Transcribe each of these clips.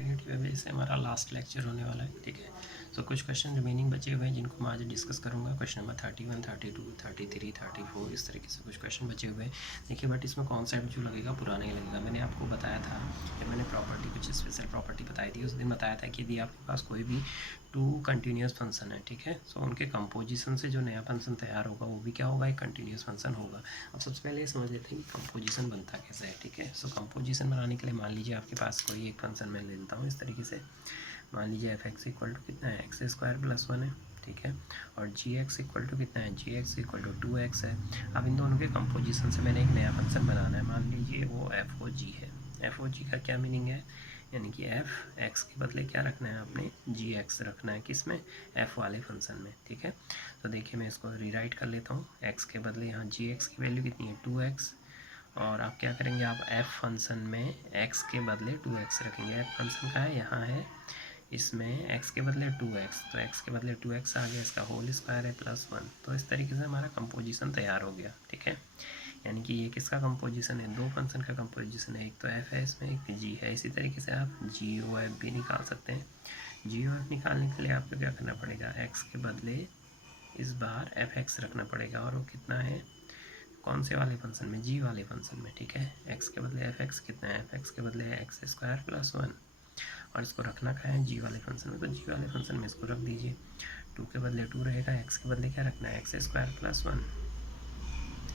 Continuity वजह से हमारा लास्ट लेक्चर होने वाला है, ठीक है। सो कुछ क्वेश्चन रिमेनिंग बचे हुए हैं जिनको मैं आज डिस्कस करूंगा। क्वेश्चन नंबर 31, 32, 33, 34 इस तरीके से कुछ क्वेश्चन बचे हुए हैं। देखिए बट इसमें कॉन्सेप्ट जो लगेगा पुराना ही लगेगा। मैंने आपको बताया था कि मैंने प्रॉपर्टी कुछ स्पेशल प्रॉपर्टी बताई थी, उस दिन बताया था कि यदि आपके पास कोई भी टू कंटिन्यूस फंक्शन है, ठीक है, सो उनके कंपोजिशन से जो नया फंक्शन तैयार होगा वो भी क्या होगा, एक कंटिन्यूस फंक्शन होगा। अब सबसे पहले ये समझ लेते हैं कि कंपोजिशन बनता कैसे है, ठीक है। सो कंपोजिशन बनाने के लिए मान लीजिए आपके पास कोई एक फंक्शन मैं ले लेता हूँ इस तरीके से। मान लीजिए एफ एक्स इक्वल टू कितना है, एक्स स्क्वायर प्लस 1 है, ठीक है। और जी एक्स इक्वल टू कितना है, G X equal to 2x है। अब इन दोनों के कंपोजिशन से मैंने एक नया फंक्शन बनाना है। मान लीजिए वो एफ ओ जी है। एफ ओ जी का क्या मीनिंग है, यानी कि एफ एक्स के बदले क्या रखना है आपने, जी एक्स रखना है, किस में, एफ वाले फंक्शन में, ठीक है। तो देखिए मैं इसको रीराइट कर लेता हूँ। एक्स के बदले यहाँ जी एक्स की वैल्यू कितनी है, 2x। और आप क्या करेंगे, आप एफ फंक्शन में x के बदले 2x रखेंगे। एफ फंक्शन का है, यहाँ है, इसमें x के बदले 2x, तो x के बदले 2x आ गया, इसका होल स्क्वायर है प्लस 1। तो इस तरीके से हमारा कंपोजिशन तैयार हो गया, ठीक है। यानी कि ये किसका कंपोजिशन है, दो फंक्शन का कंपोजिशन है, एक तो f है इसमें, एक g है। इसी तरीके से आप जी ओ एफ भी निकाल सकते हैं। जी ओ एफ निकालने के लिए आपको क्या करना पड़ेगा, x के बदले इस बार एफ एक्स रखना पड़ेगा, और वो कितना है, कौन से वाले फंक्शन में, जी वाले फंक्शन में, ठीक है। एक्स के बदले एफ एक्स कितना है, एफ एक्स के बदले है एक्स स्क्वायर प्लस 1, और इसको रखना कहाँ है, जी वाले फंक्शन में, तो जी वाले फंक्शन में इसको रख दीजिए। 2 के बदले 2 रहेगा, एक्स के बदले क्या रखना है, एक्स स्क्वायर प्लस 1।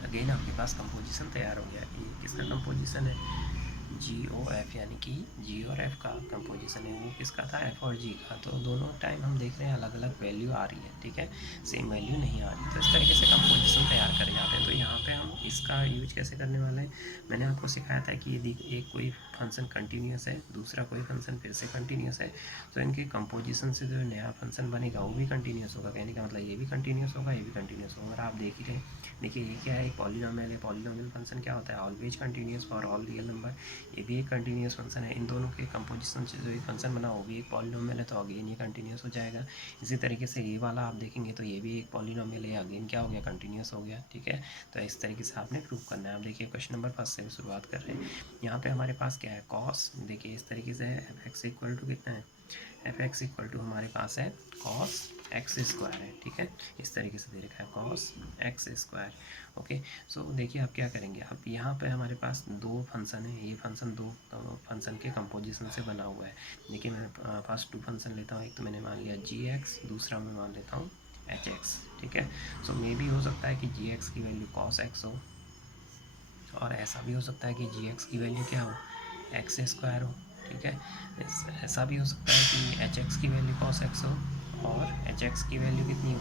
अगेन आपके पास कंपोजिशन तैयार हो गया। ये किसका कंपोजिशन है, जी ओ एफ, यानी कि जी और एफ का कंपोजिशन है। वो किसका था, एफ और जी का। तो दोनों टाइम हम देख रहे हैं अलग अलग वैल्यू आ रही है, ठीक है, सेम वैल्यू नहीं आ रही। तो इस तरीके से कंपोजिशन तैयार करे जाते हैं। तो यहाँ पे हम इसका यूज कैसे करने वाले हैं, मैंने आपको सिखाया था कि यदि एक कोई फंक्शन कंटिन्यूस है, दूसरा कोई फंक्शन फिर से कंटिन्यूस है, तो इनके कंपोजिशन से जो नया फंक्शन बनेगा वो भी कंटिन्यूस होगा। कहने का मतलब ये भी कंटिन्यूस होगा, ये भी कंटिन्यूस होगा। और आप देख ही रहे, देखिए ये क्या है, एक पॉलीनोमियल है। पॉलीनोमियल फंक्शन क्या होता है, always continuous for all real number. ये भी एक कंटिन्यूस फंक्शन है। इन दोनों के कंपोजिशन से जो एक फंक्शन बना वो भी एक पॉलीनोमियल है, तो अगेन ये कंटिन्यूस हो जाएगा। इसी तरीके से ये वाला आप देखेंगे तो ये भी एक पॉलीनोमियल है, अगेन क्या हो गया, कंटिन्यूस हो गया, ठीक है। तो इस तरीके से आपने प्रूव करना है। आप देखिए क्वेश्चन नंबर 1 से शुरुआत कर रहे हैं। यहाँ पे हमारे पास क्या है, कॉस, देखिए इस तरीके से है, एफ एक्स इक्वल टू कितना है, एफ एक्स इक्वल टू हमारे पास है कॉस एक्स स्क्वायर है, ठीक है। इस तरीके से दे रखा है कॉस एक्स स्क्वायर, ओके। सो देखिए आप क्या करेंगे, अब यहाँ पे हमारे पास दो फंक्शन है, ये फंक्शन दो फंक्शन के कंपोजिशन से बना हुआ है। देखिए मैं फर्स्ट टू फंक्शन लेता हूँ, एक तो मैंने मान लिया जी एक्स, दूसरा मैं मान लेता हूँ एच एक्स, ठीक है। सो मे भी हो सकता है कि जी एक्स की वैल्यू कॉस एक्स हो, और ऐसा भी हो सकता है कि जी एक्स की वैल्यू क्या हो, एक्स स्क्वायर हो, ठीक है। ऐसा भी हो सकता है कि एच एक्स की वैल्यू कॉस एक्स हो, और एच एक्स की वैल्यू कितनी हो,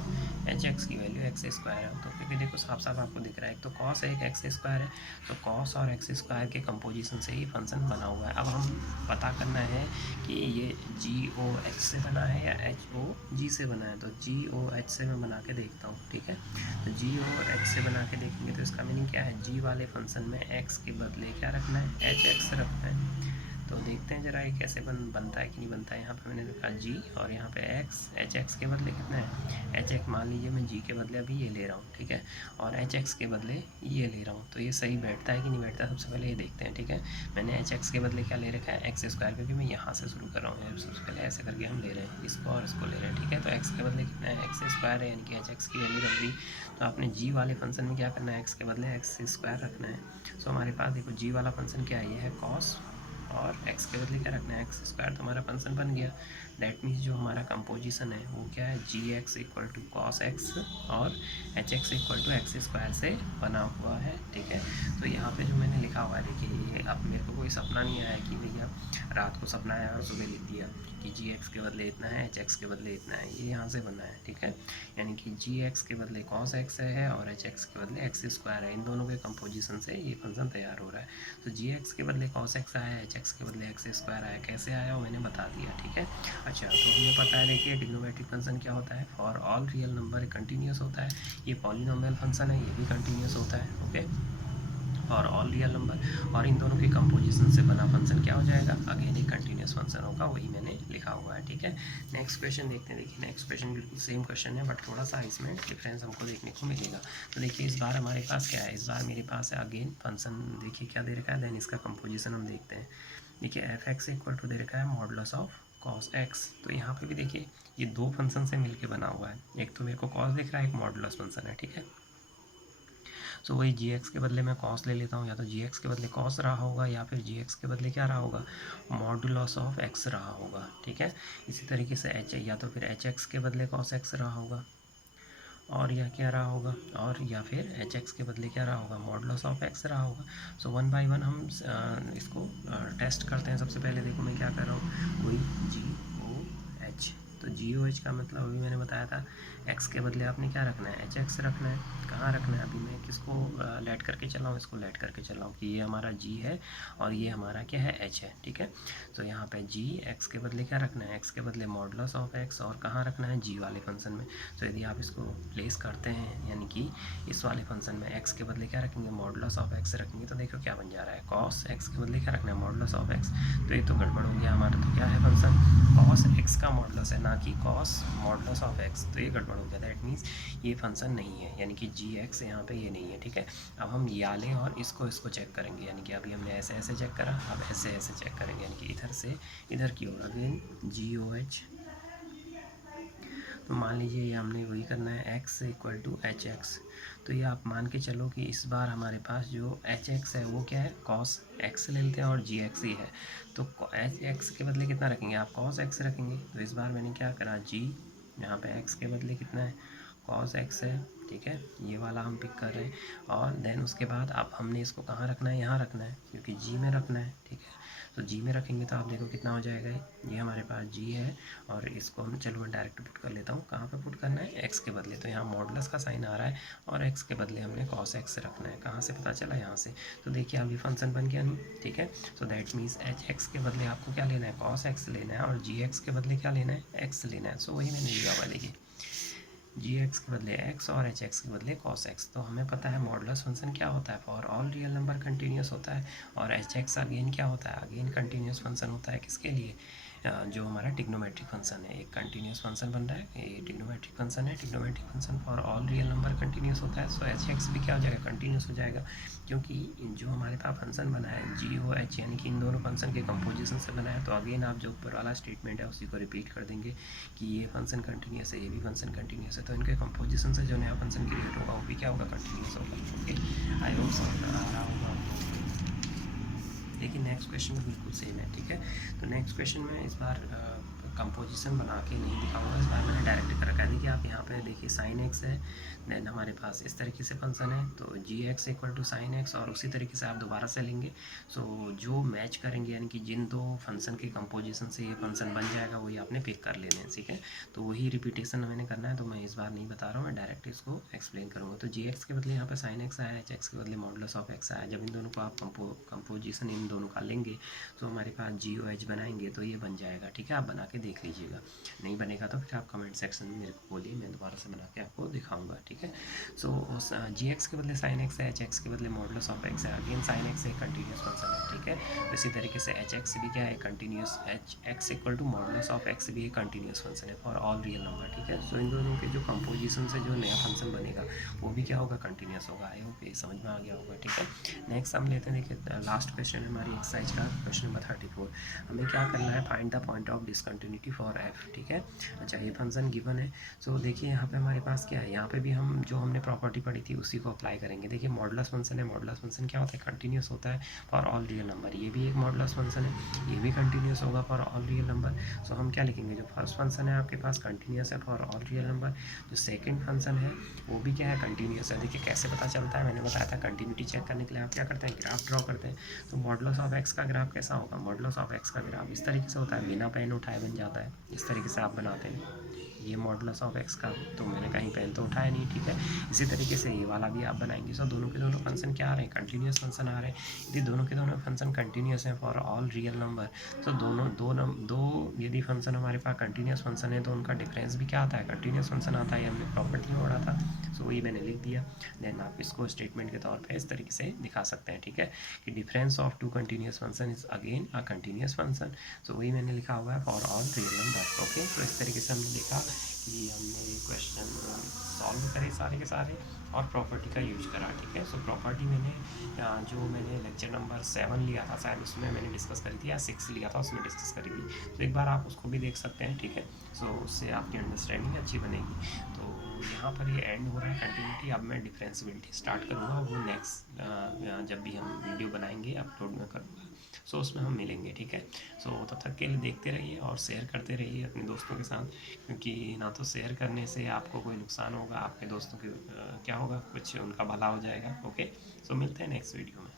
एच एक्स की वैल्यू एक्स स्क्वायर है। तो क्योंकि देखो साफ साफ आपको दिख रहा है, एक तो कॉस है, एक एक्स स्क्वायर है, तो कॉस और एक्स स्क्वायर के कंपोजिशन से ही फंक्शन बना हुआ है। अब हम पता करना है कि ये जी ओ एक्स से बना है या एच ओ जी से बना है। तो जी ओ एच से मैं बना के देखता हूँ, ठीक है। तो जी ओ एक्स से बना के देखेंगे तो इसका मीनिंग क्या है, जी वाले फंक्शन में एक्स के बदले क्या रखना है, एच एक्स रखना है। तो देखते हैं जरा ये कैसे बनता है कि नहीं बनता है। यहाँ पे मैंने लिखा जी, और यहाँ पे एक्स, एच एक्स के बदले कितना है, एच एक्स। मान लीजिए मैं जी के बदले अभी ये ले रहा हूँ, ठीक है, और एच एक्स के बदले ये ले रहा हूँ, तो ये सही बैठता है कि नहीं बैठता, सबसे पहले ये देखते हैं, ठीक है। मैंने एच एक्स के बदले क्या ले रखा है, एक्स स्क्वायर, क्योंकि मैं यहाँ से शुरू कर रहा हूँ। सबसे पहले ऐसे करके हम ले रहे हैं इसको और इसको ले रहे हैं, ठीक है। तो एक्स के बदले कितना है, एक्स स्क्वायर है, यानी कि एच एक्स की वैल्यू रख दी। तो आपने जी वाले फंक्शन में क्या करना है, एक्स के बदले एक्स स्क्वायर रखना है। सो हमारे पास देखो जी वाला फंक्शन क्या है, ये है कॉस, और x के बदले क्या रखना है, एक्स स्क्वायर। तो हमारा फंक्शन बन गया। दैट मीन्स जो हमारा कंपोजिशन है वो क्या है, G X equal to cos X, और H X equal to X square से बना हुआ है, ठीक है। तो यहाँ पे जो मैंने लिखा हुआ है, देखिए ये अब मेरे को कोई सपना नहीं आया कि भैया रात को सपना आया और सुबह लिख दिया कि जी एक्स के बदले इतना है, एच एक्स के बदले इतना है। ये यहाँ से बना है, ठीक है। यानी कि जी एक्स के बदले कॉस एक्स है, और एच एक्स के बदले एक्स स्क्वायर है। इन दोनों के कंपोजिशन से ये फंक्शन तैयार हो रहा है। तो जी एक्स के बदले कॉस एक्स आया, एच एक्स के बदले एक्स स्क्वायर आया। कैसे आया वो मैंने बता दिया, ठीक है। अच्छा, तो हमें पता है, देखिए ट्रिग्नोमेट्रिक फंक्शन क्या होता है, for all real number continuous होता है। ये पॉलिनोमियल फंक्शन है, ये भी कंटिन्यूस होता है, ओके, और ऑल रियल नंबर। और इन दोनों के कंपोजिशन से बना फंक्शन क्या हो जाएगा, अगेन एक कंटिन्यूस फंक्शन होगा, वही मैंने लिखा हुआ है, ठीक है। नेक्स्ट क्वेश्चन देखते हैं। देखिए नेक्स्ट क्वेश्चन बिल्कुल सेम क्वेश्चन है, बट थोड़ा सा इसमें डिफरेंस हमको देखने को मिलेगा। तो देखिए इस बार हमारे पास क्या है, इस बार मेरे पास है अगेन फंक्शन, देखिए क्या दे रखा है, देन इसका कंपोजिशन हम देखते हैं। देखिए एफ एक्स इक्वल टू दे रखा है मॉडुलस ऑफ कॉस एक्स। तो यहाँ पे भी देखिए ये दो फंक्शन से मिलके बना हुआ है, एक तो मेरे को कॉस दिख रहा है, एक मॉडुलस फंक्शन है, ठीक है। सो वही जी एक्स के बदले मैं कॉस ले लेता हूँ, या तो जी एक्स के बदले कॉस रहा होगा या फिर जी एक्स के बदले क्या रहा होगा, मॉडुलस ऑफ एक्स रहा होगा, ठीक है। इसी तरीके से एच या तो फिर एच एक्स के बदले कॉस एक्स रहा होगा, और यह क्या रहा होगा, और या फिर एच एक्स के बदले क्या रहा होगा, मॉडुलस ऑफ एक्स रहा होगा। सो वन बाय वन हम इसको टेस्ट करते हैं। सबसे पहले देखो मैं क्या कर रहा हूँ, वही जी ओ एच। तो जी ओ एच का मतलब अभी मैंने बताया था एक्स के बदले आपने क्या रखना है, एच एक्स रखना है। कहाँ रखना है, अभी मैं किसको लेट करके चला हूँ, इसको लेट करके चला हूँ कि ये हमारा जी है और ये हमारा क्या है, एच है, ठीक है। तो यहाँ पे जी एक्स के बदले क्या रखना है, एक्स के बदले मॉडुलस ऑफ एक्स, और कहाँ रखना है, जी वाले फंक्शन में। तो यदि आप इसको प्लेस करते हैं, यानी कि इस वाले फंक्शन में एक्स के बदले क्या रखेंगे, मॉडुलस ऑफ एक्स रखेंगे, तो देखो क्या बन जा रहा है, कॉस एक्स के बदले क्या रखना है, मॉडुलस ऑफ एक्स। तो ये तो गड़बड़ हो गया हमारा, तो क्या है फंक्शन, कॉस एक्स का मॉडुलस है, ना कि कॉस मॉडुलस ऑफ एक्स। तो ये गड़बड़ हो गया, दैट मीन्स ये फंक्शन नहीं है, यानी कि जी एक्स यहाँ पे ये नहीं है, ठीक है। अब हम या लें और इसको चेक करेंगे, यानी कि अभी हमने ऐसे ऐसे चेक करा, अब ऐसे ऐसे चेक करेंगे, यानी कि इधर से इधर की ओर। अगेन जी ओ एच, तो मान लीजिए ये हमने वही करना है, x equal to H X. तो ये आप मान के चलो कि इस बार हमारे पास जो एच एक्स है वो क्या है, कॉस एक्स ले लेते हैं, और जी एक्स ही है। तो एच एक्स के बदले कितना रखेंगे आप, कॉस एक्स रखेंगे। तो इस बार मैंने क्या करा, जी यहाँ पे एक्स के बदले कितना है, कॉस एक्स है, ठीक है, ये वाला हम पिक कर रहे हैं। और देन उसके बाद अब हमने इसको कहाँ रखना है, यहाँ रखना है, क्योंकि जी में रखना है, ठीक है। तो जी में रखेंगे तो आप देखो कितना हो जाएगा, ये हमारे पास जी है, और इसको हम, चलो मैं डायरेक्ट पुट कर लेता हूँ, कहाँ पे पुट करना है, एक्स के बदले। तो यहाँ मॉडुलस का साइन आ रहा है और एक्स के बदले हमने कॉस एक्स रखना है। कहाँ से पता चला, यहाँ से। तो देखिए अभी फंक्शन बन गया नहीं, ठीक है। So that means H x के बदले आपको क्या लेना है, कॉस एक्स लेना है, और जी एक्स के बदले क्या लेना है, एक्स लेना है। सो वही मैंने लिया हुआ, देखिए जी एक्स के बदले एक्स और एच एक्स के बदले कॉस एक्स। तो हमें पता है मॉडुलस फंक्शन क्या होता है, for all real number continuous होता है, और एच एक्स अगेन क्या होता है, अगेन कंटिन्यूस फंक्शन होता है, किसके लिए, जो हमारा ट्रिग्नोमेट्रिक फंक्शन है। एक कंटिन्यूस फंक्शन बन रहा है, ये ट्रिग्नोमेट्रिक फंक्शन है, trigonometric function for all real number continuous होता है। सो एच एक्स भी क्या हो जाएगा, कंटिन्यूस हो जाएगा, क्योंकि जो हमारे पास फंक्शन बना है जी ओ एच, यानी कि इन दोनों फंक्शन के कंपोजिशन से बना है। तो अगेन आप जो ऊपर वाला स्टेटमेंट है उसी को रिपीट कर देंगे कि ये फंक्शन कंटिन्यूस है, ये भी फंक्शन कंटिन्यूस है, तो इनके कंपोजिशन से जो नया फंक्शन क्रिएट होगा वो भी क्या होगा, कंटिन्यूस होगा। ओके, आई होप समझ में आ रहा होगा आपको। लेकिन नेक्स्ट क्वेश्चन में बिल्कुल सेम है, ठीक है। तो नेक्स्ट क्वेश्चन में इस बार कंपोजिशन बना के नहीं दिखाऊंगा, इस बार मैंने डायरेक्ट कर रखा है। देखिए आप यहाँ पे देखिए साइन एक्स है, देन हमारे पास इस तरीके से फंक्शन है, तो G X equal to sine X, और उसी तरीके से आप दोबारा से लेंगे। सो जो मैच करेंगे, यानी कि जिन दो फंक्शन के कंपोजिशन से ये फंक्शन बन जाएगा वही आपने पिक कर लेने हैं, ठीक है। तो वही रिपीटेशन मैंने करना है, तो मैं इस बार नहीं बता रहा हूँ, मैं डायरेक्ट इसको एक्सप्लेन करूँगा। तो जी एक्स के बदले यहाँ पे साइन एक्स आया, एच एक्स के बदले मॉडुलस ऑफ एक्स आया। जब इन दोनों को आप कंपोजिशन इन दोनों का लेंगे तो हमारे पास जी ओ एच बनाएंगे तो ये बन जाएगा, ठीक है। आप बना के देख लीजिएगा, नहीं बनेगा तो फिर आप कमेंट सेक्शन में मेरे को बोलिए, मैं दोबारा से बना के आपको दिखाऊंगा, ठीक है। सो जी एक्स के बदले साइन एक्स है, एच एक्स के बदले मॉडुलस ऑफ एक्स है। अगेन साइन एक्स एक कंटिन्यूस फंक्शन है, ठीक है। इसी तरीके से एच एक्स भी क्या है, continuous, H X equal to modulus of X भी एक कंटिन्यूस फंक्शन है फॉर ऑल रियल नंबर, ठीक है। सो इन दोनों के जो कंपोजिशन से जो नया फंक्शन बनेगा वो भी क्या होगा, कंटिन्यूस होगा। आई होप ये समझ में आ गया होगा, ठीक है। नेक्स्ट हम लेते हैं, देखिए लास्ट क्वेश्चन है हमारी एक्सरसाइज का, क्वेश्चन नंबर 34। हमें क्या करना है, find the point of discontinuity for F, ठीक है। अच्छा ये फंक्शन गिवन है। सो देखिए यहाँ पे हमारे पास क्या है, यहाँ पे भी हम जो हमने प्रॉपर्टी पढ़ी थी उसी को अप्लाई करेंगे। देखिए मॉडुलस फंक्शन है, मॉडुलस फंक्शन क्या होता है, कंटिन्यूस होता है फॉर ऑल रियल नंबर। ये भी एक मॉडुलस फंक्शन है, ये भी कंटिन्यूस होगा फॉर ऑल रियल नंबर। सो हम क्या लिखेंगे, जो फर्स्ट फंक्शन है आपके पास कंटिन्यूस है फॉर ऑल रियल नंबर, जो सेकंड फंक्शन है वो भी क्या है, कंटिन्यूस है। देखिए कैसे पता चलता है, मैंने बताया था कंटिन्यूटी चेक करने के लिए आप क्या करते हैं, ग्राफ ड्रॉ करते हैं। तो मॉडुलस ऑफ एक्स का ग्राफ कैसा होगा, मॉडुलस ऑफ एक्स का ग्राफ इस तरीके से होता है, बिना पेन उठाए बन जाता है, इस तरीके से आप बनाते हैं। ये मॉडुलस ऑफ एक्स का, तो मैंने कहीं पेन तो उठाया नहीं, ठीक है। इसी तरीके से ये वाला भी आप बनाएंगे। सो दोनों के दोनों फंक्शन क्या आ रहे हैं, कंटिन्यूस फंक्शन आ रहे हैं। यदि दोनों के दोनों फंक्शन कंटिन्यूस हैं फॉर ऑल रियल नंबर, तो दोनों दो यदि फंक्शन हमारे पास कंटिन्यूस फंक्शन है तो उनका डिफरेंस भी क्या आता है, कंटिन्यूस फंक्शन आता है। ये हमने प्रॉपर्टी में पढ़ा था, सो वही मैंने लिख दिया। देन आप इसको स्टेटमेंट के तौर पे इस तरीके से दिखा सकते हैं, ठीक है, कि difference of two continuous function is again a continuous function. So वही मैंने लिखा हुआ है, for all real number. Okay, तो इस तरीके से हमने देखा कि हमने क्वेश्चन सॉल्व करे सारे के सारे और प्रॉपर्टी का यूज करा। ठीक है, सो प्रॉपर्टी मैंने जो मैंने लेक्चर नंबर 7 लिया था शायद, उसमें मैंने डिस्कस करी थी, या 6 लिया था उसमें डिस्कस करी थी। तो एक बार आप उसको भी देख सकते हैं। ठीक है, सो उससे आपकी अंडरस्टैंडिंग अच्छी बनेगी। तो यहाँ पर ये एंड हो रहा है कंटिन्यूटी। अब मैं डिफरेंशिएबिलिटी स्टार्ट करूँगा, वो नेक्स्ट जब भी हम वीडियो बनाएंगे अपलोड में करूँगा, सो उसमें हम मिलेंगे। ठीक है, सो तब तक के लिए देखते रहिए और शेयर करते रहिए अपने दोस्तों के साथ, क्योंकि ना तो शेयर करने से आपको कोई नुकसान होगा, आपके दोस्तों के क्या होगा, कुछ उनका भला हो जाएगा। ओके, सो मिलते हैं नेक्स्ट वीडियो में।